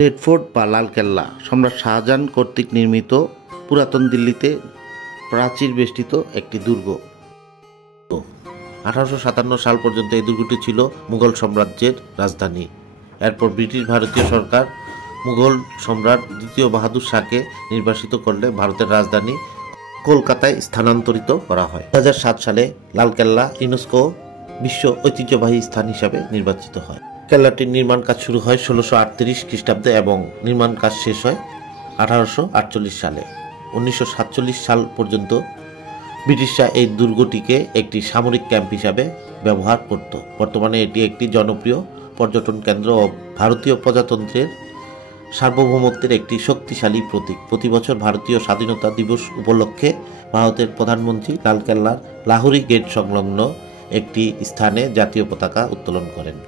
Red fort বা লালকেল্লা সম্রাট শাহজাহান কর্তৃক নির্মিত পুরাতন দিল্লিতে প্রাচীর বেষ্টিত একটি দুর্গ। 1857 সাল পর্যন্ত এই দুর্গটি ছিল মুঘল সাম্রাজ্যের রাজধানী। এরপর ব্রিটিশ ভারতীয় সরকার মুঘল সম্রাট দ্বিতীয় বাহাদুর শাহকে নির্বাসিত করলে ভারতের রাজধানী কলকাতায় স্থানান্তরিত করা হয়। 2007 সালে লালকেল্লা ইউনেস্কো বিশ্ব ঐতিহ্যবাহী স্থান হিসাবে নির্বাচিত হয়। কেল্লাটির নির্মাণ কাজ শুরু হয় 1638 খ্রিস্টাব্দে এবং নির্মাণ কাজ শেষ হয় 1848 সালে। 1947 সাল পর্যন্ত ব্রিটিশরা এই দুর্গটিকে একটি সামরিক ক্যাম্প হিসাবে ব্যবহার করত। বর্তমানে এটি একটি জনপ্রিয় পর্যটন কেন্দ্র ও ভারতীয় প্রজাতন্ত্রের সার্বভৌমত্বের একটি শক্তিশালী প্রতীক। প্রতি বছর ভারতীয় স্বাধীনতা দিবস উপলক্ষে ভারতের প্রধানমন্ত্রী লালকেল্লার লাহোরি গেট সংলগ্ন একটি স্থানে জাতীয় পতাকা উত্তোলন করেন।